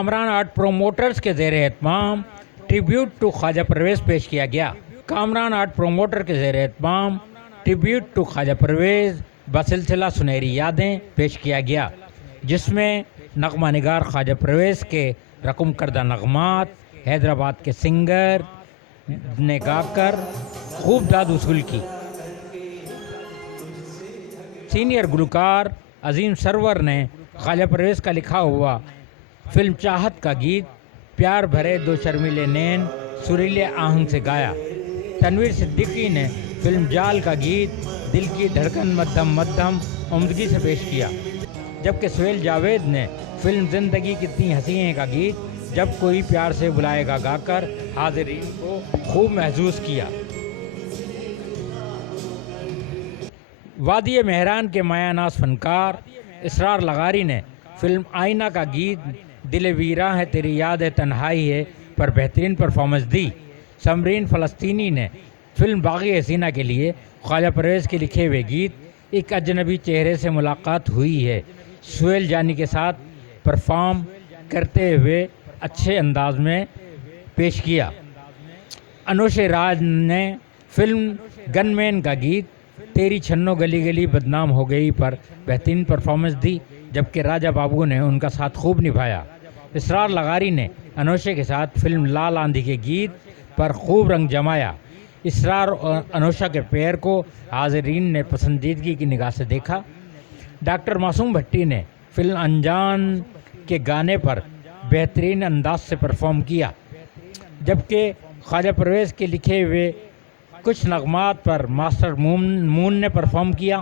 Kamran art promoters کے زیر اہتمام ٹریبیوٹ ٹو خواجہ پرویز پیش کیا گیا۔ کامران آرٹ پروموٹر کے زیر اہتمام ٹریبیوٹ ٹو خواجہ پرویز بسلسلہ سنہری یادیں پیش کیا گیا، جس میں نغمہ نگار خواجہ پرویز کے رقم کردہ نغمات حیدرآباد کے سنگر نے گا کر خوب داد وصول کی۔ سینئر گلوکار عظیم سرور نے خواجہ پرویز کا لکھا ہوا فلم چاہت کا گیت پیار بھرے دو شرمیلے نین سریلے آہنگ سے گایا۔ تنویر صدیقی نے فلم جال کا گیت دل کی دھڑکن مدھم مدھم عمدگی سے پیش کیا، جبکہ سہیل جاوید نے فلم زندگی کتنی حسین ہے کا گیت جب کوئی پیار سے بلائے گا گا کر حاضرین کو خوب محظوظ کیا۔ وادی مہران کے مایہ ناز فنکار اسرار لغاری نے فلم آئینہ کا گیت دل ویراں ہے تیری یاد ہے تنہائی ہے پر بہترین پرفارمنس دی۔ سمرین فلسطینی نے فلم باغی حسینہ کے لیے خواجہ پرویز کے لکھے ہوئے گیت ایک اجنبی چہرے سے ملاقات ہوئی ہے سہیل جانی کے ساتھ پرفارم کرتے ہوئے اچھے انداز میں پیش کیا۔ انوش راج نے فلم گن مین کا گیت تیری چھنو گلی گلی بدنام ہو گئی پر بہترین پرفارمنس دی، جبکہ راجہ بابو نے ان کا ساتھ خوب نبھایا۔ اسرار لغاری نے انوشے کے ساتھ فلم لال آندھی کے گیت پر خوب رنگ جمایا۔ اسرار اور انوشا کے پیر کو حاضرین نے پسندیدگی کی نگاہ سے دیکھا۔ ڈاکٹر معصوم بھٹی نے فلم انجان کے گانے پر بہترین انداز سے پرفارم کیا، جبکہ خواجہ پرویز کے لکھے ہوئے کچھ نغمات پر ماسٹر مون نے پرفارم کیا۔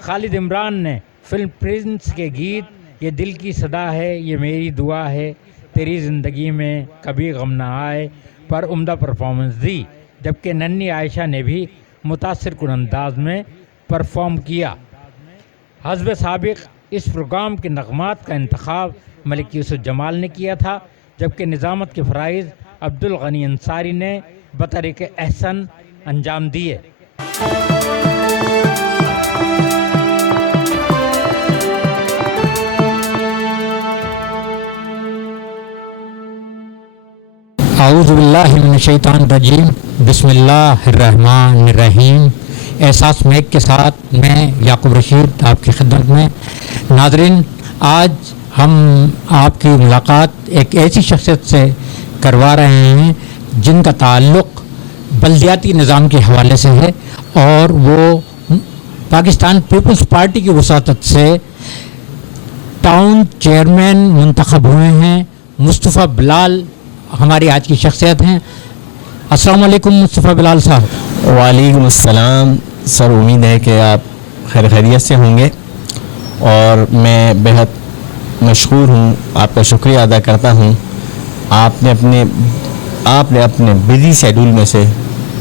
خالد عمران نے فلم پرنس کے گیت یہ دل کی صدا ہے یہ میری دعا ہے تیری زندگی میں کبھی غم نہ آئے پر عمدہ پرفارمنس دی، جبکہ ننھی عائشہ نے بھی متاثر کن انداز میں پرفارم کیا۔ حزب سابق اس پروگرام کے نغمات کا انتخاب ملک یوسف جمال نے کیا تھا، جبکہ نظامت کے فرائض عبدالغنی انصاری نے بطریق احسن انجام دیے۔ اعوذ باللہ من الشیطان الرجیم، بسم اللہ الرحمن الرحیم۔ احساس میک کے ساتھ میں یعقوب رشید آپ کی خدمت میں۔ ناظرین، آج ہم آپ کی ملاقات ایک ایسی شخصیت سے کروا رہے ہیں جن کا تعلق بلدیاتی نظام کے حوالے سے ہے، اور وہ پاکستان پیپلز پارٹی کی وساطت سے ٹاؤن چیئرمین منتخب ہوئے ہیں۔ مصطفیٰ بلال ہماری آج کی شخصیت ہیں۔ السلام علیکم مصطفیٰ بلال صاحب۔ وعلیکم السلام سر، امید ہے کہ آپ خیر خیریت سے ہوں گے، اور میں بہت مشکور ہوں، آپ کا شکریہ ادا کرتا ہوں۔ آپ نے اپنے بزی شیڈول میں سے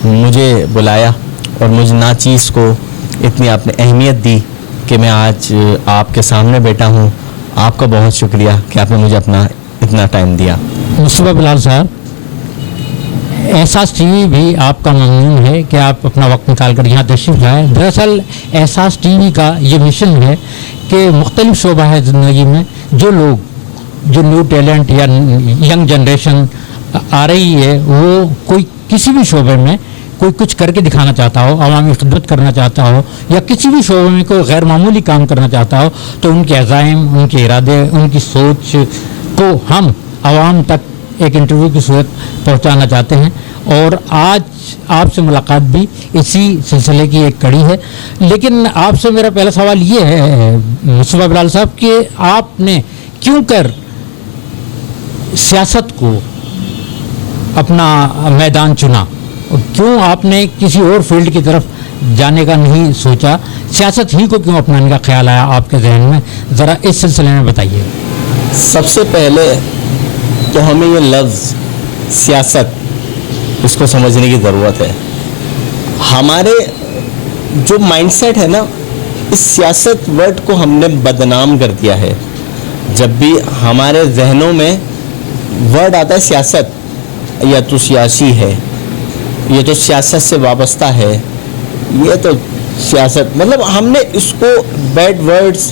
مجھے بلایا اور مجھے ناچیز کو اتنی آپ نے اہمیت دی کہ میں آج آپ کے سامنے بیٹھا ہوں۔ آپ کا بہت شکریہ کہ آپ نے مجھے اپنا اتنا ٹائم دیا۔ مصطفیٰ بلال صاحب، احساس ٹی وی بھی آپ کا ممنون ہے کہ آپ اپنا وقت نکال کر یہاں تشریف لائیں۔ دراصل احساس ٹی وی کا یہ مشن ہے کہ مختلف شعبہ ہے زندگی میں جو لوگ، جو نیو ٹیلنٹ یا ینگ جنریشن آ رہی ہے، وہ کوئی کسی بھی شعبے میں کوئی کچھ کر کے دکھانا چاہتا ہو، عوامی خدمت کرنا چاہتا ہو، یا کسی بھی شعبے میں کوئی غیر معمولی کام کرنا چاہتا ہو، تو ان کے عزائم، ان کے ارادے، ان کی سوچ کو ہم عوام تک ایک انٹرویو کی صورت پہنچانا چاہتے ہیں، اور آج آپ سے ملاقات بھی اسی سلسلے کی ایک کڑی ہے۔ لیکن آپ سے میرا پہلا سوال یہ ہے مصطفیٰ بلال صاحب کہ آپ نے کیوں کر سیاست کو اپنا میدان چنا، اور کیوں آپ نے کسی اور فیلڈ کی طرف جانے کا نہیں سوچا؟ سیاست ہی کو کیوں اپنانے کا خیال آیا آپ کے ذہن میں؟ ذرا اس سلسلے میں بتائیے۔ سب سے پہلے تو ہمیں یہ لفظ سیاست اس کو سمجھنے کی ضرورت ہے۔ ہمارے جو مائنڈ سیٹ ہے نا، اس سیاست ورڈ کو ہم نے بدنام کر دیا ہے۔ جب بھی ہمارے ذہنوں میں ورڈ آتا ہے سیاست، یا تو سیاسی ہے، یہ تو سیاست سے وابستہ ہے، یہ تو سیاست، مطلب ہم نے اس کو بیڈ ورڈز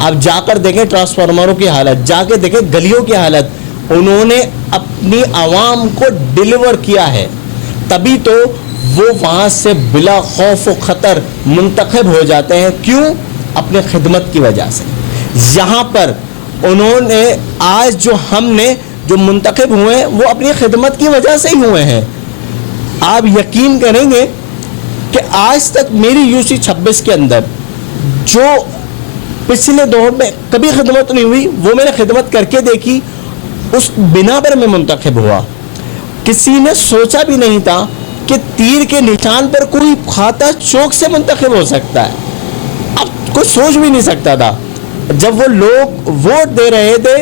آپ جا کر دیکھیں ٹرانسفارمروں کی حالت, جا کے دیکھیں گلیوں کی حالت. انہوں نے اپنی عوام کو ڈیلیور کیا ہے, تبھی تو وہ وہاں سے بلا خوف و خطر منتخب ہو جاتے ہیں. کیوں؟ اپنے خدمت کی وجہ سے. یہاں پر انہوں نے آج ہم نے جو منتخب ہوئے ہیں وہ اپنی خدمت کی وجہ سے ہی ہوئے ہیں. آپ یقین کریں گے کہ آج تک میری یوسی 26 کے اندر جو پچھلے دور میں کبھی خدمت نہیں ہوئی, وہ میں نے خدمت کر کے دیکھی, اس بنا پر میں منتخب ہوا. کسی نے سوچا بھی نہیں تھا کہ تیر کے نشان پر کوئی کھاتا چوک سے منتخب ہو سکتا ہے. اب کوئی سوچ بھی نہیں سکتا تھا. جب وہ لوگ ووٹ دے رہے تھے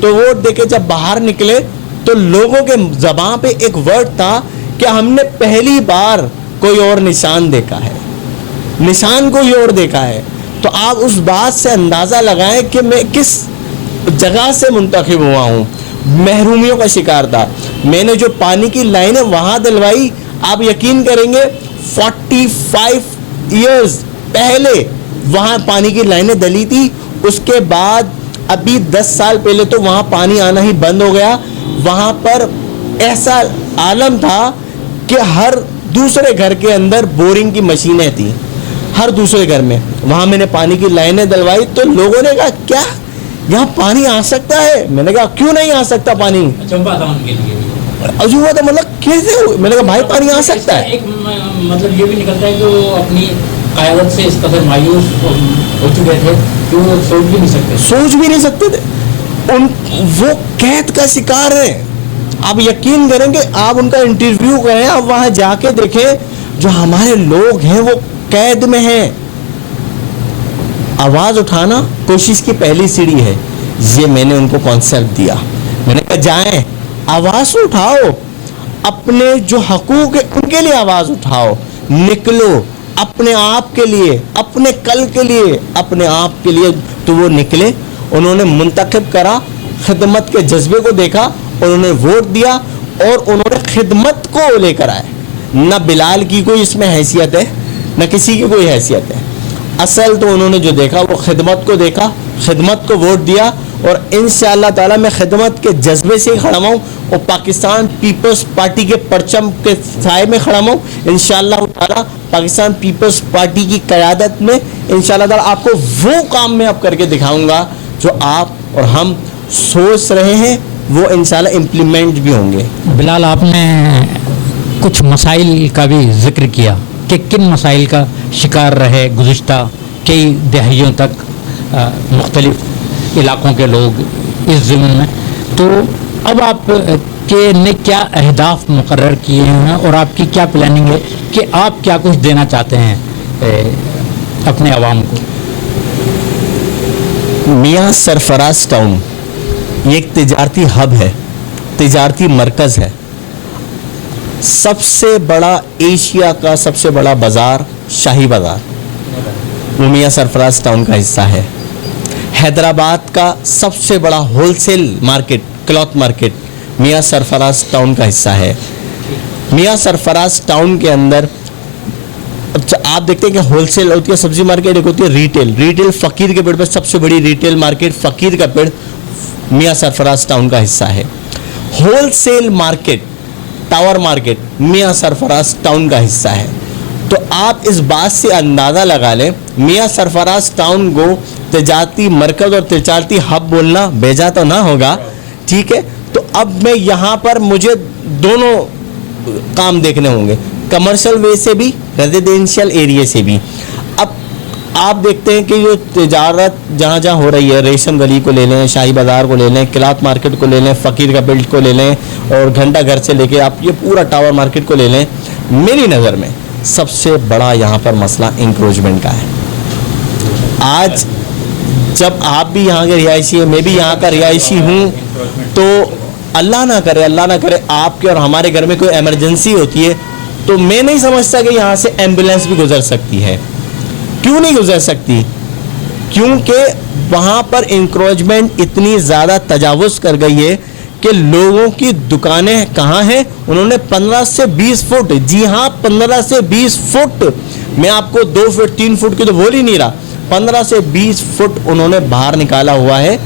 تو ووٹ دے کے جب باہر نکلے تو لوگوں کے زبان پہ ایک ورڈ تھا کہ ہم نے پہلی بار کوئی اور نشان دیکھا ہے, نشان کوئی اور دیکھا ہے. تو آپ اس بات سے اندازہ لگائیں کہ میں کس جگہ سے منتخب ہوا ہوں. محرومیوں کا شکار تھا. میں نے جو پانی کی لائنیں وہاں دلوائی, آپ یقین کریں گے 45 ایئرز پہلے وہاں پانی کی لائنیں دلی تھی. اس کے بعد ابھی 10 سال پہلے تو وہاں پانی آنا ہی بند ہو گیا. وہاں پر ایسا عالم تھا کہ ہر دوسرے گھر کے اندر بورنگ کی مشینیں تھیں, ہر دوسرے گھر میں. وہاں میں نے پانی کی لائنیں دلوائی تو لوگوں نے کہا کیا یہاں پانی آ سکتا ہے؟ میں نے کہا کیوں نہیں آ سکتا پانی. عجوبہ تھا ان کے لیے, عجوبہ تھا, مطلب کیسے؟ میں نے کہا بھائی پانی آ سکتا ہے. مطلب یہ بھی نکلتا ہے کہ وہ اپنی قیادت سے اس قدر مایوس ہو چکے تھے کہ وہ سوچ بھی نہیں سکتے تھے. وہ قید کا شکار ہیں. آپ یقین کریں کہ آپ ان کا انٹرویو کریں, آپ وہاں جا کے دیکھیں جو ہمارے لوگ ہیں وہ قید میں ہیں. آواز اٹھانا کوشش کی پہلی سیڑھی ہے. یہ میں نے ان کو کانسیپٹ دیا. میں نے کہا جائیں آواز اٹھاؤ, اپنے جو حقوق ہے ان کے لیے آواز اٹھاؤ, نکلو اپنے آپ کے لیے, اپنے کل کے لیے, اپنے آپ کے لیے. تو وہ نکلے, انہوں نے منتخب کرا, خدمت کے جذبے کو دیکھا, انہوں نے ووٹ دیا اور انہوں نے خدمت کو لے کر آئے. نہ بلال کی کوئی اس میں حیثیت ہے, نہ کسی کی کوئی حیثیت ہے. اصل تو انہوں نے جو دیکھا وہ خدمت کو دیکھا, خدمت کو ووٹ دیا. اور انشاءاللہ تعالیٰ میں خدمت کے جذبے سے ہی کھڑا ہوں اور پاکستان پیپلز پارٹی کے پرچم کے سائے میں کھڑا ہوں. انشاءاللہ تعالیٰ پاکستان پیپلز پارٹی کی قیادت میں انشاءاللہ تعالیٰ آپ کو وہ کام میں اب کر کے دکھاؤں گا جو آپ اور ہم سوچ رہے ہیں, وہ انشاءاللہ امپلیمنٹ بھی ہوں گے. بلال, آپ نے کچھ مسائل کا بھی ذکر کیا کہ کن مسائل کا شکار رہے گزشتہ کئی دہائیوں تک مختلف علاقوں کے لوگ اس ضمن میں. تو اب آپ کے نے کیا اہداف مقرر کیے ہیں اور آپ کی کیا پلاننگ ہے کہ آپ کیا کچھ دینا چاہتے ہیں اپنے عوام کو؟ میاں سرفراز ٹاؤن یہ ایک تجارتی ہب ہے, تجارتی مرکز ہے. سب سے بڑا ایشیا کا سب سے بڑا بازار شاہی بازار وہ میاں سرفراز ٹاؤن کا حصہ ہے. حیدرآباد کا سب سے بڑا wholesale market, cloth market Mian Sarfaraz town کا حصہ ہے. میاں سرفراز ٹاؤن کے اندر آپ دیکھتے ہیں کہ ہول سیل ہوتی ہے سبزی مارکیٹ, ایک ہوتی ہے ریٹیل. ریٹیل فقیر کے پیڑ پہ سب سے بڑی ریٹیل مارکیٹ فقیر کا پیڑ میاں سرفراز ٹاؤن کا حصہ ہے. Wholesale market tower market Mian Sarfaraz town کا حصہ ہے. تو آپ اس بات سے اندازہ لگا لیں میاں سرفراز ٹاؤن کو تجارتی مرکز اور تجارتی ہب بولنا بیجا تو نہ ہوگا, ٹھیک ہے. تو اب میں یہاں پر مجھے دونوں کام دیکھنے ہوں گے, کمرشل وے سے بھی, ریزیڈینشیل ایریا سے بھی. اب آپ دیکھتے ہیں کہ جو تجارت جہاں جہاں ہو رہی ہے, ریشم گلی کو لے لیں, شاہی بازار کو لے لیں, کلاتھ مارکیٹ کو لے لیں, فقیر کا بیلٹ کو لے لیں, اور گھنٹہ گھر سے لے کے آپ یہ پورا ٹاور مارکیٹ کو لے لیں, میری نظر میں سب سے بڑا یہاں پر مسئلہ انکروچمنٹ کا ہے. آج جب آپ بھی یہاں کے رہائشی ہیں, میں بھی یہاں کا رہائشی ہوں, تو اللہ نہ کرے آپ کے اور ہمارے گھر میں کوئی ایمرجنسی ہوتی ہے تو میں نہیں سمجھتا کہ یہاں سے ایمبولینس بھی گزر سکتی ہے. کیوں نہیں گزر سکتی؟ کیونکہ وہاں پر انکروچمنٹ اتنی زیادہ تجاوز کر گئی ہے کہ لوگوں کی دکانیں کہاں ہیں, انہوں نے 15 سے 20 فٹ, جی ہاں 15 سے 20 فٹ, میں آپ کو 2 فٹ 3 فٹ کی تو بول ہی نہیں رہا, 15 سے 20 فٹ انہوں نے باہر نکالا ہوا ہے.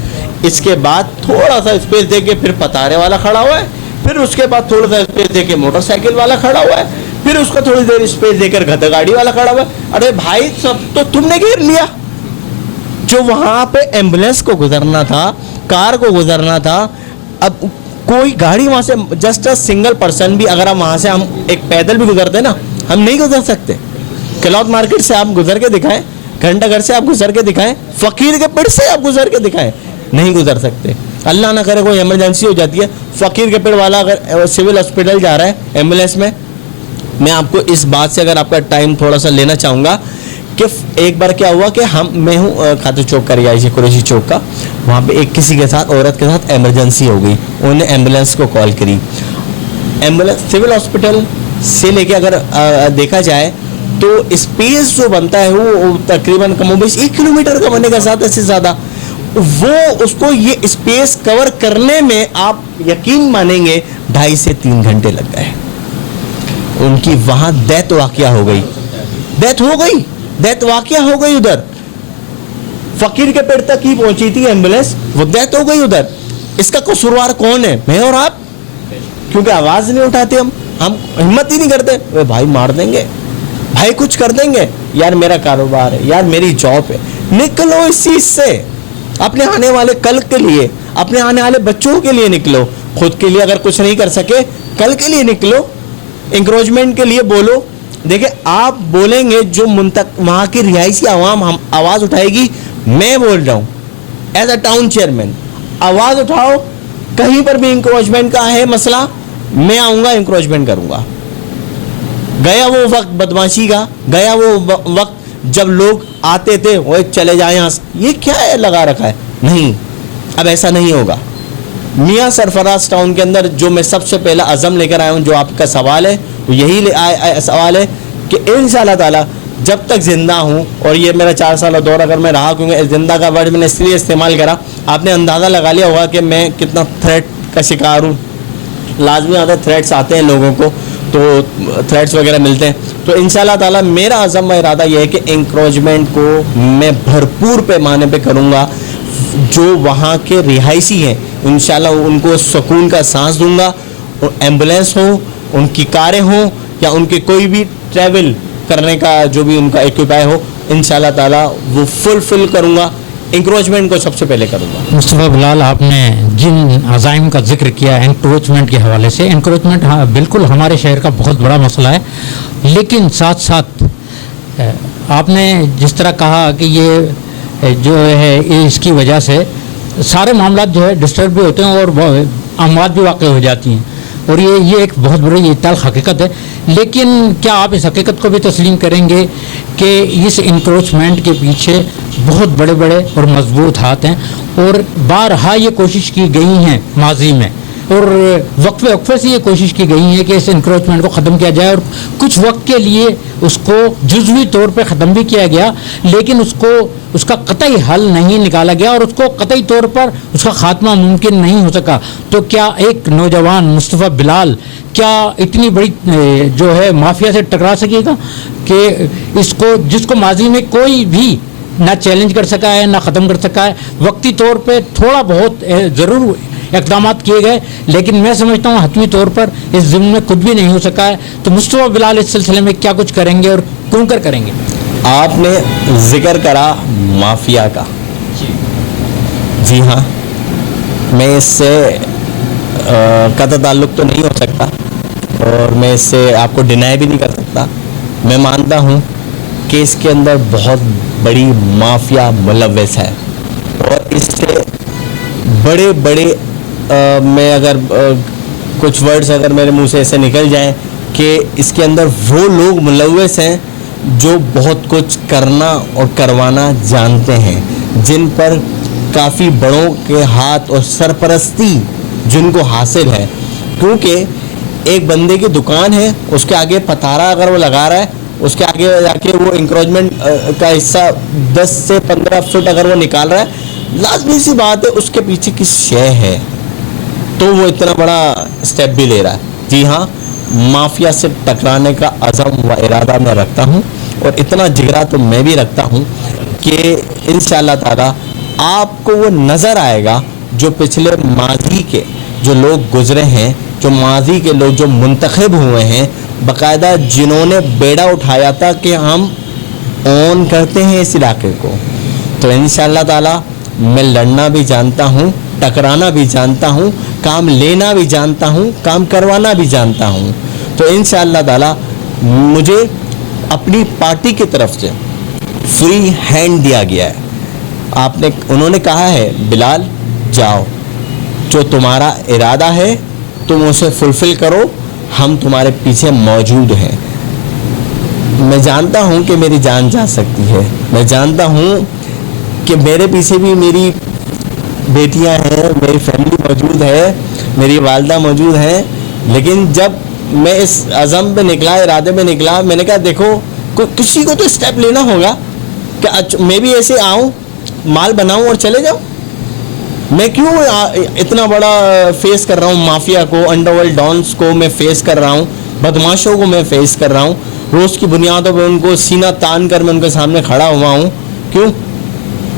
اس کے بعد تھوڑا سا اسپیس دے کے پھر پتارے والا کھڑا ہوا ہے, پھر اس کے بعد تھوڑا سا اسپیس دے کے موٹر سائیکل والا کھڑا ہوا ہے, پھر اس کو تھوڑی دیر اسپیس دے کر گدھا گاڑی والا کھڑا ہوا ہے. ارے بھائی سب تو تم نے گھیر لیا. جو وہاں پہ ایمبولینس کو گزرنا تھا, کار کو گزرنا تھا, اب کوئی گاڑی وہاں سے جسٹ اے سنگل پرسن بھی اگر ہم وہاں سے ہم ایک پیدل بھی گزرتے نا, ہم نہیں گزر سکتے. کلوتھ مارکیٹ سے آپ گزر کے دکھائیں, گھنٹہ گھر سے آپ گزر کے دکھائیں, فقیر کے پیڑ سے آپ گزر کے دکھائیں, نہیں گزر سکتے. اللہ نہ کرے کوئی ایمرجنسی ہو جاتی ہے, فقیر کے پیڑ والا اگر سول ہاسپٹل جا رہا ہے ایمبولینس میں, میں آپ کو اس بات سے اگر آپ کا ٹائم تھوڑا سا لینا چاہوں گا کہ ایک بار کیا ہوا کہ میں ہوں کھاتو چوک کا رہائشی قریشی چوک کا, وہاں پہ ایک کسی کے ساتھ عورت کے ساتھ ایمرجنسی ہو گئی, انہوں نے ایمبولینس کو کال کری. ایمبولینس سول ہاسپٹل سے لے کے اگر دیکھا جائے تو اسپیس جو بنتا ہے وہ تقریباً کم و بیش 1 کلومیٹر کا بنے گا, زیادہ سے زیادہ. وہ اس کو یہ اسپیس کور کرنے میں آپ یقین مانیں گے 2.5 سے 3 گھنٹے لگ گئے. ان کی وہاں ڈیتھ واقعہ ہو گئی, ڈیتھ واقعہ ہو گئی ادھر. فقیر کے پیڑ تک ہی پہنچی تھی ایمبولینس, وہ ڈیتھ ہو گئی ادھر. اس کا قصوروار کون ہے؟ میں اور آپ, کیونکہ آواز نہیں اٹھاتے, ہم ہمت ہی نہیں کرتے. بھائی مار دیں گے, بھائی کچھ کر دیں گے, یار میرا کاروبار ہے, یار میری جاب ہے. نکلو اس چیز سے, اپنے آنے والے کل کے لیے, اپنے آنے والے بچوں کے لیے نکلو. خود کے لیے اگر کچھ نہیں کر سکے, کل کے لیے نکلو. انکروچمنٹ کے لیے بولو. دیکھیں آپ بولیں گے, جو وہاں کی رہائشی عوام آواز اٹھائے گی. میں بول رہا ہوں ایز اے ٹاؤن چیئرمین, آواز اٹھاؤ. کہیں پر بھی انکروچمنٹ کا ہے مسئلہ, میں آؤں گا, انکروچمنٹ کروں گا. گیا وہ وقت بدماشی کا, گیا وہ وقت جب لوگ آتے تھے وہ چلے جائیں یہاں سے, یہ کیا ہے لگا رکھا ہے. نہیں, اب ایسا نہیں ہوگا. میاں سرفراز ٹاؤن کے اندر جو میں سب سے پہلا عزم لے کر آیا ہوں, جو آپ کا سوال ہے وہ یہی سوال ہے کہ انشاءاللہ تعالی جب تک زندہ ہوں, اور یہ میرا 4 سالہ دور اگر میں رہا, کیونکہ زندہ کا ورڈ میں نے اس لیے استعمال کرا, آپ نے اندازہ لگا لیا ہوگا کہ میں کتنا تھریٹ کا شکار ہوں. لازمی آتا تھریٹس آتے ہیں لوگوں کو, تو تھریٹس وغیرہ ملتے ہیں. تو انشاءاللہ تعالی میرا عزم و ارادہ یہ ہے کہ انکروچمنٹ کو میں بھرپور پیمانے پہ کروں گا. جو وہاں کے رہائشی ہیں انشاءاللہ ان کو سکون کا سانس دوں گا. ایمبولینس ہو, ان کی کاریں ہوں, یا ان کے کوئی بھی ٹریول کرنے کا جو بھی ان کا ایکوپائی ہو, انشاءاللہ تعالی وہ فل کروں گا. انکروچمنٹ کو سب سے پہلے کروں گا. مصطفیٰ بلال, آپ نے جن عزائم کا ذکر کیا انکروچمنٹ کے حوالے سے, انکروچمنٹ بالکل ہمارے شہر کا بہت بڑا مسئلہ ہے, لیکن ساتھ ساتھ آپ نے جس طرح کہا کہ یہ جو ہے اس کی وجہ سے سارے معاملات جو ہے ڈسٹرب بھی ہوتے ہیں اور اموات بھی واقع ہو جاتی ہیں, اور یہ ایک بہت بڑی تلخ حقیقت ہے. لیکن کیا آپ اس حقیقت کو بھی تسلیم کریں گے کہ اس انکروچمنٹ کے پیچھے بہت بڑے بڑے اور مضبوط ہاتھ ہیں, اور بارہا یہ کوشش کی گئی ہیں ماضی میں, اور وقفے سے یہ کوشش کی گئی ہے کہ اس انکروچمنٹ کو ختم کیا جائے, اور کچھ وقت کے لیے اس کو جزوی طور پہ ختم بھی کیا گیا, لیکن اس کا قطعی حل نہیں نکالا گیا, اور اس کو قطعی طور پر اس کا خاتمہ ممکن نہیں ہو سکا. تو کیا ایک نوجوان مصطفیٰ بلال کیا اتنی بڑی جو ہے مافیا سے ٹکرا سکے گا کہ جس کو ماضی میں کوئی بھی نہ چیلنج کر سکا ہے, نہ ختم کر سکا ہے. وقتی طور پہ تھوڑا بہت ضرور اقدامات کیے گئے, لیکن میں سمجھتا ہوں حتمی طور پر اس ضمن میں کچھ بھی نہیں ہو سکا ہے. تو مصطفیٰ بلال اس سلسلے میں کیا کچھ کریں گے اور کیوں کر کریں گے؟ آپ نے ذکر کرا مافیا کا, جی ہاں, میں اس سے قطع تعلق تو نہیں ہو سکتا, اور میں اس سے آپ کو ڈینائی بھی نہیں کر سکتا. میں مانتا ہوں کہ اس کے اندر بہت بڑی مافیا ملوث ہے, اور اس سے بڑے میں اگر کچھ ورڈز اگر میرے منہ سے ایسے نکل جائیں کہ اس کے اندر وہ لوگ ملوث ہیں جو بہت کچھ کرنا اور کروانا جانتے ہیں, جن پر کافی بڑوں کے ہاتھ اور سرپرستی جن کو حاصل ہے. کیونکہ ایک بندے کی دکان ہے, اس کے آگے پتارا اگر وہ لگا رہا ہے, اس کے آگے جا کے وہ انکروچمنٹ کا حصہ 10 سے 15 فٹ اگر وہ نکال رہا ہے, لازمی سی بات ہے اس کے پیچھے کس شے ہے, تو وہ اتنا بڑا اسٹیپ بھی لے رہا ہے. جی ہاں, مافیا سے ٹکرانے کا عزم و ارادہ میں رکھتا ہوں, اور اتنا جگرا تو میں بھی رکھتا ہوں کہ انشاءاللہ تعالیٰ آپ کو وہ نظر آئے گا جو پچھلے ماضی کے جو لوگ گزرے ہیں، جو ماضی کے لوگ جو منتخب ہوئے ہیں، باقاعدہ جنہوں نے بیڑا اٹھایا تھا کہ ہم اون کرتے ہیں اس علاقے کو. تو انشاءاللہ تعالیٰ میں لڑنا بھی جانتا ہوں، ٹکرانا بھی جانتا ہوں، کام لینا بھی جانتا ہوں، کام کروانا بھی جانتا ہوں. تو انشاءاللہ تعالیٰ مجھے اپنی پارٹی کی طرف سے فری ہینڈ دیا گیا ہے. انہوں نے کہا ہے بلال جاؤ، جو تمہارا ارادہ ہے تم اسے فلفل کرو، ہم تمہارے پیچھے موجود ہیں. میں جانتا ہوں کہ میری جان جا سکتی ہے، میں جانتا ہوں کہ میرے پیچھے بھی میری بیٹیاں ہیں، میری فیملی موجود ہے، میری والدہ موجود ہیں. لیکن جب میں اس عزم پہ نکلا، ارادے پہ نکلا، میں نے کہا دیکھو کسی کو تو اسٹیپ لینا ہوگا کہ میں بھی ایسے آؤں، مال بناؤں اور چلے جاؤں. میں کیوں اتنا بڑا فیس کر رہا ہوں، مافیا کو، انڈر ورلڈ ڈانس کو میں فیس کر رہا ہوں، بدماشوں کو میں فیس کر رہا ہوں، روز کی بنیادوں پہ ان کو سینہ تان کر میں ان کے سامنے کھڑا ہوا ہوں.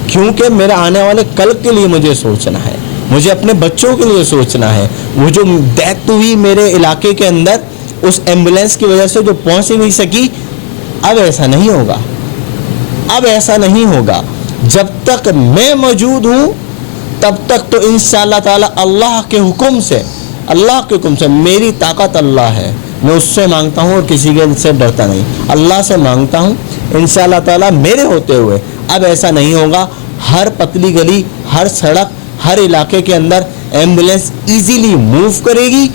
کیونکہ میرے آنے والے کل کے لیے مجھے سوچنا ہے، مجھے اپنے بچوں کے لیے سوچنا ہے. وہ جو ڈیتھ ہوئی میرے علاقے کے اندر اس ایمبولینس کی وجہ سے جو پہنچ نہیں سکی، اب ایسا نہیں ہوگا، اب ایسا نہیں ہوگا. جب تک میں موجود ہوں تب تک تو انشاءاللہ تعالیٰ اللہ کے حکم سے میری طاقت اللہ ہے، میں اس سے مانگتا ہوں اور کسی کے سے ڈرتا نہیں، اللہ سے مانگتا ہوں. انشاءاللہ تعالیٰ میرے ہوتے ہوئے اب ایسا نہیں ہوگا. ہر پتلی گلی، ہر سڑک، ہر علاقے کے اندر ایمبولینس ایزیلی موو کرے گی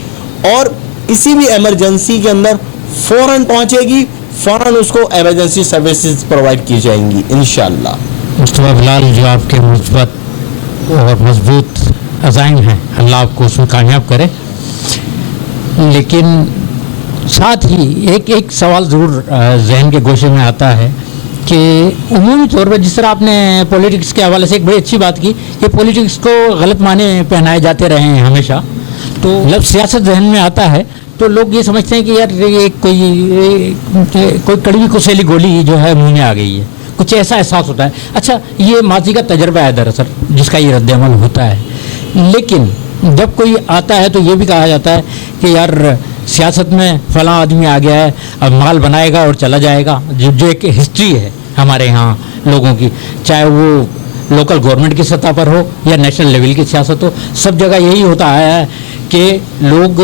اور کسی بھی ایمرجنسی کے اندر فوراً پہنچے گی، فوراً اس کو ایمرجنسی سروسز پرووائڈ کی جائیں گی انشاءاللہ. مصطفیٰ بلال جو آپ کے مثبت اور مضبوط عزائم ہیں، اللہ آپ کو اس میں کامیاب کرے. لیکن ساتھ ہی ایک سوال ضرور ذہن کے گوشے میں آتا ہے کہ عمومی طور پر جس طرح آپ نے پولیٹکس کے حوالے سے ایک بڑی اچھی بات کی کہ پولیٹکس کو غلط معنی پہنائے جاتے رہے ہیں ہمیشہ، تو جب سیاست ذہن میں آتا ہے تو لوگ یہ سمجھتے ہیں کہ یار یہ کوئی کڑوی کسیلی گولی جو ہے منہ میں آ گئی ہے، کچھ ایسا احساس ہوتا ہے. اچھا یہ ماضی کا تجربہ ہے دراصل جس کا یہ رد عمل ہوتا ہے. لیکن جب کوئی آتا ہے تو یہ بھی کہا جاتا ہے کہ یار سیاست میں فلاں آدمی آ گیا ہے، اب مال بنائے گا اور چلا جائے گا. جو ایک ہسٹری ہے ہمارے ہاں لوگوں کی، چاہے وہ لوکل گورنمنٹ کی سطح پر ہو یا نیشنل لیول کی سیاست ہو، سب جگہ یہی ہوتا آیا ہے کہ لوگ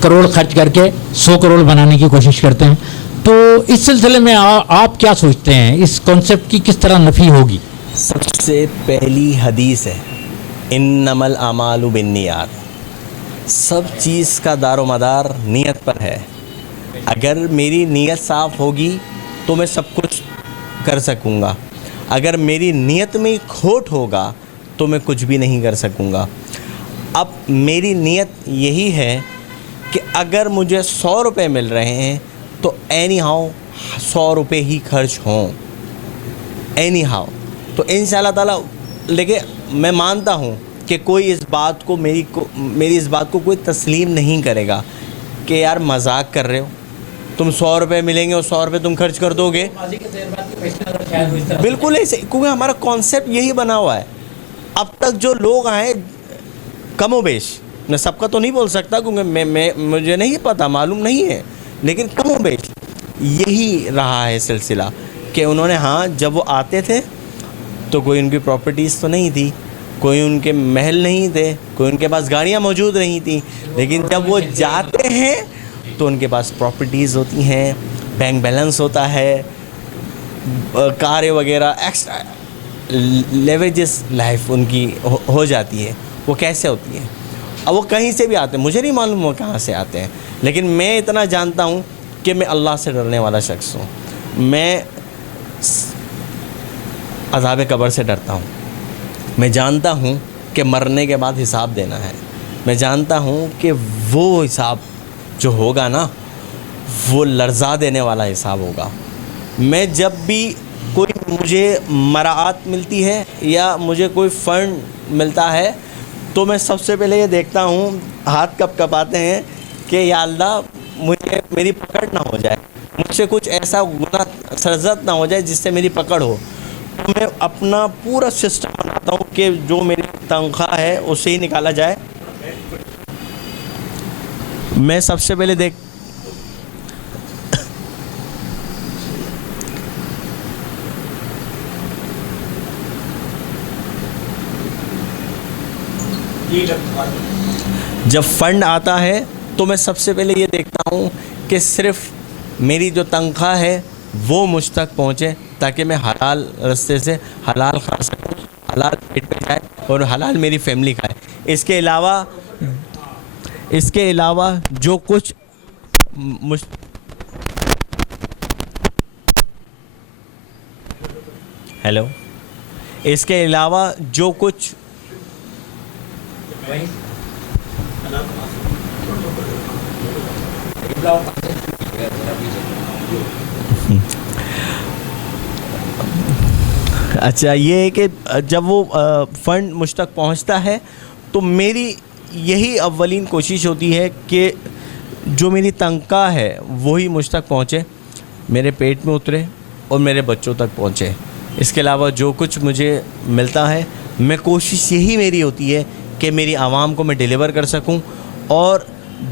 کروڑ خرچ کر کے 100 کروڑ بنانے کی کوشش کرتے ہیں. تو اس سلسلے میں آپ کیا سوچتے ہیں، اس کانسیپٹ کی کس طرح نفی ہوگی؟ سب سے پہلی حدیث ہے انما الاعمال بالنیات. سب چیز کا دار و مدار نیت پر ہے. اگر میری نیت صاف ہوگی تو میں سب کچھ کر سکوں گا، اگر میری نیت میں کھوٹ ہوگا تو میں کچھ بھی نہیں کر سکوں گا. اب میری نیت یہی ہے کہ اگر مجھے 100 روپے مل رہے ہیں تو اینی ہاؤ 100 روپے ہی خرچ ہوں، اینی ہاؤ. تو انشاءاللہ تعالیٰ لیکن میں مانتا ہوں کہ کوئی اس بات کو میری اس بات کو کوئی تسلیم نہیں کرے گا کہ یار مذاق کر رہے ہو، تم 100 روپے ملیں گے اور 100 روپے تم خرچ کر دو گے. بالکل ایسے، کیونکہ ہمارا کانسیپٹ یہی بنا ہوا ہے. اب تک جو لوگ آئے کم و بیش، میں سب کا تو نہیں بول سکتا کیونکہ مجھے نہیں پتہ، معلوم نہیں ہے، لیکن کم و بیش یہی رہا ہے سلسلہ کہ انہوں نے ہاں جب وہ آتے تھے تو کوئی ان کی پراپرٹیز تو نہیں تھی، کوئی ان کے محل نہیں تھے، کوئی ان کے پاس گاڑیاں موجود نہیں تھیں، لیکن جب وہ جاتے ہیں تو ان کے پاس پراپرٹیز ہوتی ہیں، بینک بیلنس ہوتا ہے، کاریں وغیرہ، ایکسٹرا لیوریجز لائف ان کی ہو جاتی ہے. وہ کیسے ہوتی ہے؟ اب وہ کہیں سے بھی آتے ہیں، مجھے نہیں معلوم وہ کہاں سے آتے ہیں، لیکن میں اتنا جانتا ہوں کہ میں اللہ سے ڈرنے والا شخص ہوں. میں عذاب قبر سے ڈرتا ہوں. میں جانتا ہوں کہ مرنے کے بعد حساب دینا ہے. میں جانتا ہوں کہ وہ حساب جو ہوگا نا وہ لرزا دینے والا حساب ہوگا. میں جب بھی کوئی مجھے مراعات ملتی ہے یا مجھے کوئی فنڈ ملتا ہے تو میں سب سے پہلے یہ دیکھتا ہوں، ہاتھ کب کپاتے ہیں کہ یا اللہ مجھے میری پکڑ نہ ہو جائے، مجھ سے کچھ ایسا گناہ سرزد نہ ہو جائے جس سے میری پکڑ ہو. تو میں اپنا پورا سسٹم بناتا ہوں کہ جو میری تنخواہ ہے اسے ہی نکالا جائے. میں سب سے پہلے جب فنڈ آتا ہے تو میں سب سے پہلے یہ دیکھتا ہوں کہ صرف میری جو تنخواہ ہے وہ مجھ تک پہنچے تاکہ میں حلال رستے سے حلال کھا سکوں, حلال پیٹ پہ جائے اور حلال میری فیملی کھائے. اس کے علاوہ جو کچھ اس کے علاوہ جو کچھ اچھا یہ ہے کہ جب وہ فنڈ مجھ تک پہنچتا ہے تو میری یہی اولین کوشش ہوتی ہے کہ جو میری تنخواہ ہے وہی مجھ تک پہنچے, میرے پیٹ میں اترے اور میرے بچوں تک پہنچے. اس کے علاوہ جو کچھ مجھے ملتا ہے میں کوشش یہی میری ہوتی ہے کہ میری عوام کو میں ڈیلیور کر سکوں, اور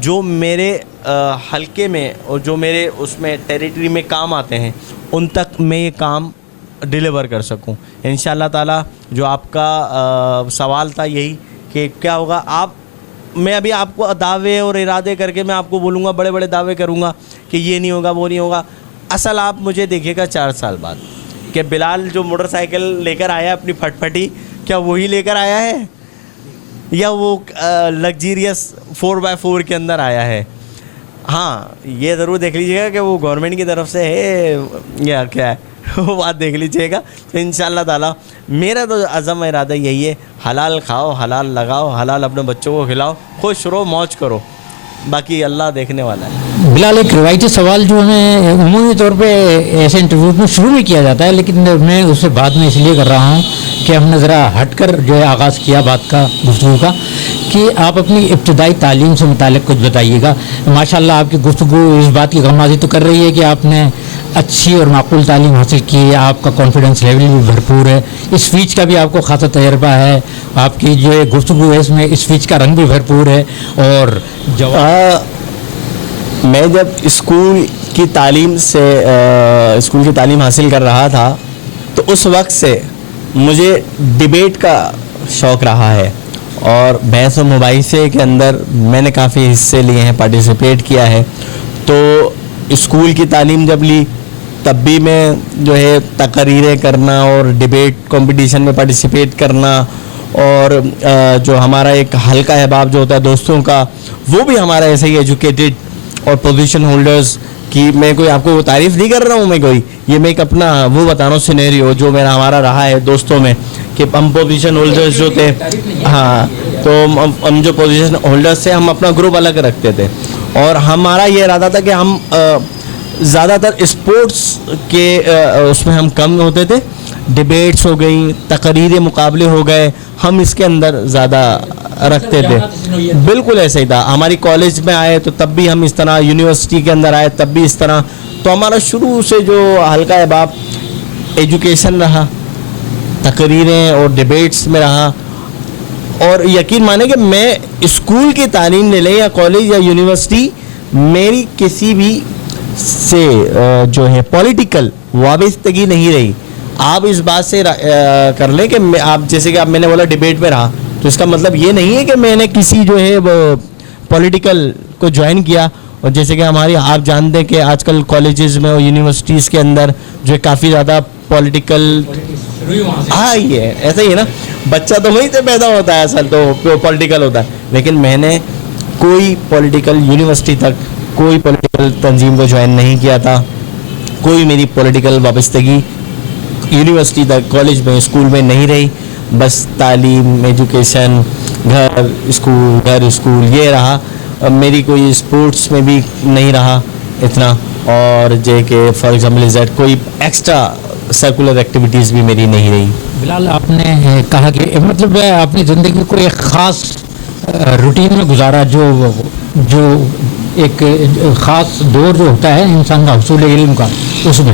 جو میرے حلقے میں اور جو میرے اس میں ٹیریٹری میں کام آتے ہیں ان تک میں یہ کام ڈیلیور کر سکوں. انشاءاللہ تعالیٰ جو آپ کا سوال تھا یہی کہ کیا ہوگا, میں ابھی آپ کو دعوے اور ارادے کر کے میں آپ کو بولوں گا, بڑے بڑے دعوے کروں گا کہ یہ نہیں ہوگا وہ نہیں ہوگا. اصل آپ مجھے دیکھیے گا 4 سال بعد کہ بلال جو موٹر سائیکل لے کر آیا اپنی پھٹ پھٹی, کیا وہی لے کر آیا ہے یا وہ لگزیریس 4x4 کے اندر آیا ہے. ہاں یہ ضرور دیکھ لیجیے گا کہ وہ گورنمنٹ کی طرف سے ہے یا کیا ہے, وہ بات دیکھ لیجیے گا. تو انشاءاللہ تعالیٰ میرا تو عزم ارادہ یہی ہے, حلال کھاؤ, حلال لگاؤ, حلال اپنے بچوں کو کھلاؤ, خوش رہو, موج کرو, باقی اللہ دیکھنے والا ہے. بلال ایک روایتی سوال جو ہمیں عمومی طور پہ ایسے انٹرویو میں شروع میں کیا جاتا ہے, لیکن میں اسے بعد میں اس لیے کر رہا ہوں کہ ہم نے ذرا ہٹ کر جو ہے آغاز کیا بات کا, گفتگو کا, کہ آپ اپنی ابتدائی تعلیم سے متعلق کچھ بتائیے گا. ماشاءاللہ آپ کی گفتگو اس بات کی غمازی تو کر رہی ہے کہ آپ نے اچھی اور معقول تعلیم حاصل کی ہے, آپ کا کانفیڈنس لیول بھی بھرپور ہے, اسپیچ کا بھی آپ کو خاصا تجربہ ہے, آپ کی جو گفتگو ہے اس میں اسپیچ کا رنگ بھی بھرپور ہے. اور میں جب اسکول کی تعلیم حاصل کر رہا تھا تو اس وقت سے مجھے ڈیبیٹ کا شوق رہا ہے, اور بحث و مباحثے کے اندر میں نے کافی حصے لیے ہیں, پارٹیسپیٹ کیا ہے. تو اسکول کی تعلیم جب لی تب بھی میں جو ہے تقریریں کرنا اور ڈیبیٹ کمپٹیشن میں پارٹیسپیٹ کرنا, اور جو ہمارا ایک حلقہ احباب جو ہوتا ہے دوستوں کا, وہ بھی ہمارا ایسے ہی ایجوکیٹڈ اور پوزیشن ہولڈرز کی, میں کوئی آپ کو تعریف نہیں کر رہا ہوں, میں ایک اپنا وہ بتا رہا ہوں سینیریو جو ہمارا رہا ہے دوستوں میں, کہ ہم پوزیشن ہولڈرز جو تھے, ہاں تو ہم جو پوزیشن ہولڈرز تھے ہم اپنا گروپ الگ رکھتے تھے, اور ہمارا یہ ارادہ تھا کہ ہم زیادہ تر اسپورٹس کے اس میں ہم کم ہوتے تھے, ڈیبیٹس ہو گئی, تقریری مقابلے ہو گئے, ہم اس کے اندر زیادہ رکھتے تھے. بالکل ایسا ہی تھا. ہماری کالج میں آئے تو تب بھی ہم اس طرح, یونیورسٹی کے اندر آئے تب بھی اس طرح. تو ہمارا شروع سے جو حلقہ احباب ایجوکیشن رہا, تقریریں اور ڈیبیٹس میں رہا. اور یقین مانیں کہ میں اسکول کی تعلیم لے لیں یا کالج یا یونیورسٹی, میری کسی بھی سے جو ہے پولیٹیکل وابستگی نہیں رہی. آپ اس بات سے کر لیں کہ آپ جیسے کہ اب میں نے بولا ڈیبیٹ میں رہا, تو اس کا مطلب یہ نہیں ہے کہ میں نے کسی جو ہے پولیٹیکل کو جوائن کیا. اور جیسے کہ ہماری آپ جانتے ہیں کہ آج کل کالجز میں اور یونیورسٹیز کے اندر جو ہے کافی زیادہ پولیٹیکل, ہاں یہ ایسا ہی ہے نا, بچہ تو وہیں سے پیدا ہوتا ہے اصل تو پولیٹیکل ہوتا ہے. لیکن میں نے کوئی پولیٹیکل یونیورسٹی تک کوئی پولیٹیکل تنظیم کو جوائن نہیں کیا تھا, کوئی میری پولیٹیکل وابستگی یونیورسٹی تک, کالج میں, اسکول میں نہیں رہی. بس تعلیم, ایجوکیشن, گھر اسکول یہ رہا. میری کوئی اسپورٹس میں بھی نہیں رہا اتنا, اور جے کہ فار ایگزامپل کوئی ایکسٹرا سرکولر ایکٹیویٹیز بھی میری نہیں رہی. بلال آپ نے کہا کہ مطلب اپنی زندگی کو ایک خاص روٹین میں گزارا, جو ایک خاص دور جو ہوتا ہے انسان کا حصول علم کا, اس میں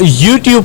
YouTube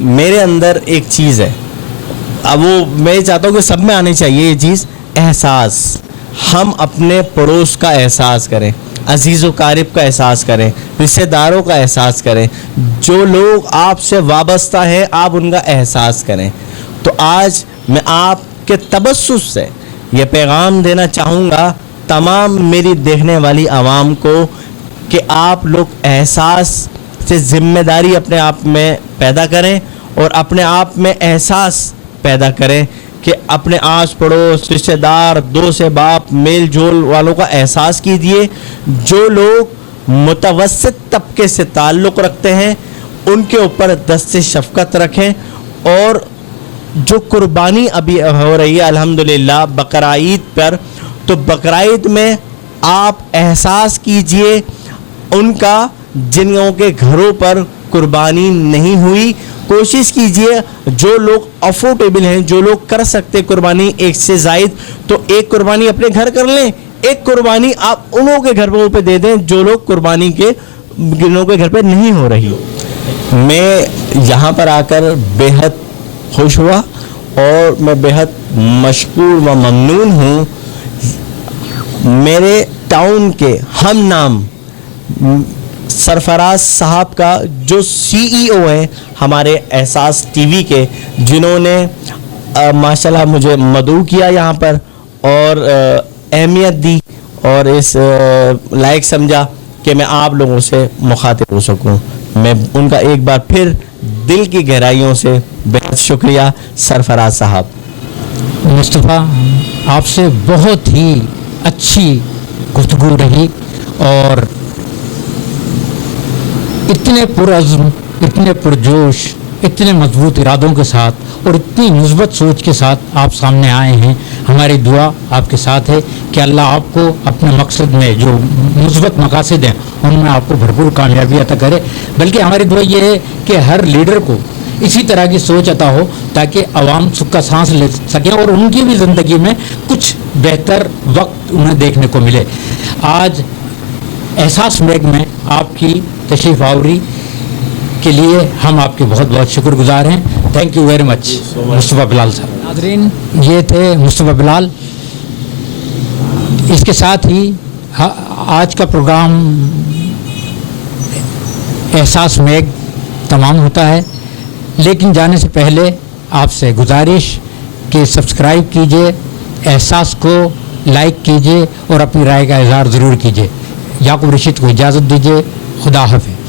میرے اندر ایک چیز ہے, اب وہ میں چاہتا ہوں کہ سب میں آنی چاہیے یہ چیز, احساس. ہم اپنے پڑوس کا احساس کریں, عزیز و قارب کا احساس کریں, رشتہ داروں کا احساس کریں, جو لوگ آپ سے وابستہ ہیں آپ ان کا احساس کریں. تو آج میں آپ کے تبسم سے یہ پیغام دینا چاہوں گا تمام میری دیکھنے والی عوام کو کہ آپ لوگ احساس سے ذمہ داری اپنے آپ میں پیدا کریں اور اپنے آپ میں احساس پیدا کریں کہ اپنے آس پڑوس, رشتہ دار, دوست باپ, میل جول والوں کا احساس کیجیے. جو لوگ متوسط طبقے سے تعلق رکھتے ہیں ان کے اوپر دست شفقت رکھیں. اور جو قربانی ابھی ہو رہی ہے الحمدللہ بقرعید پر, تو بقرعید میں آپ احساس کیجئے ان کا جنوں کے گھروں پر قربانی نہیں ہوئی. کوشش کیجئے جو لوگ افورڈیبل ہیں, جو لوگ کر سکتے قربانی ایک سے زائد, تو ایک قربانی اپنے گھر کر لیں, ایک قربانی آپ انہوں کے گھر پہ دے دیں جو لوگ قربانی کے جنوں کے گھر پہ نہیں ہو رہی. میں یہاں پر آ کر بے حد خوش ہوا اور میں بے حد مشکور و ممنون ہوں میرے ٹاؤن کے ہم نام سرفراز صاحب کا, جو سی ای او ہیں ہمارے احساس ٹی وی کے, جنہوں نے ماشاءاللہ مجھے مدعو کیا یہاں پر اور اہمیت دی اور اس لائق سمجھا کہ میں آپ لوگوں سے مخاطب ہو سکوں. میں ان کا ایک بار پھر دل کی گہرائیوں سے بہت شکریہ سرفراز صاحب. مصطفیٰ, آپ سے بہت ہی اچھی گفتگو رہی اور اتنے پرعزم, اتنے پرجوش, اتنے مضبوط ارادوں کے ساتھ اور اتنی مثبت سوچ کے ساتھ آپ سامنے آئے ہیں. ہماری دعا آپ کے ساتھ ہے کہ اللہ آپ کو اپنے مقصد میں جو مثبت مقاصد ہیں ان میں آپ کو بھرپور کامیابی عطا کرے. بلکہ ہماری دعا یہ ہے کہ ہر لیڈر کو اسی طرح کی سوچ عطا ہو تاکہ عوام سکھ کا سانس لے سکیں اور ان کی بھی زندگی میں کچھ بہتر وقت انہیں دیکھنے کو ملے. آج احساس میگ میں آپ کی تشریف آوری کے لیے ہم آپ کے بہت بہت شکر گزار ہیں. تھینک یو ویری مچ مصطفیٰ بلال صاحب. ناظرین, یہ تھے مصطفیٰ بلال. اس کے ساتھ ہی آج کا پروگرام احساس میگ تمام ہوتا ہے, لیکن جانے سے پہلے آپ سے گزارش کہ سبسکرائب کیجئے, احساس کو لائک کیجئے اور اپنی رائے کا اظہار ضرور کیجئے. یعقوب رشید کو اجازت دیجئے. خدا حافظ.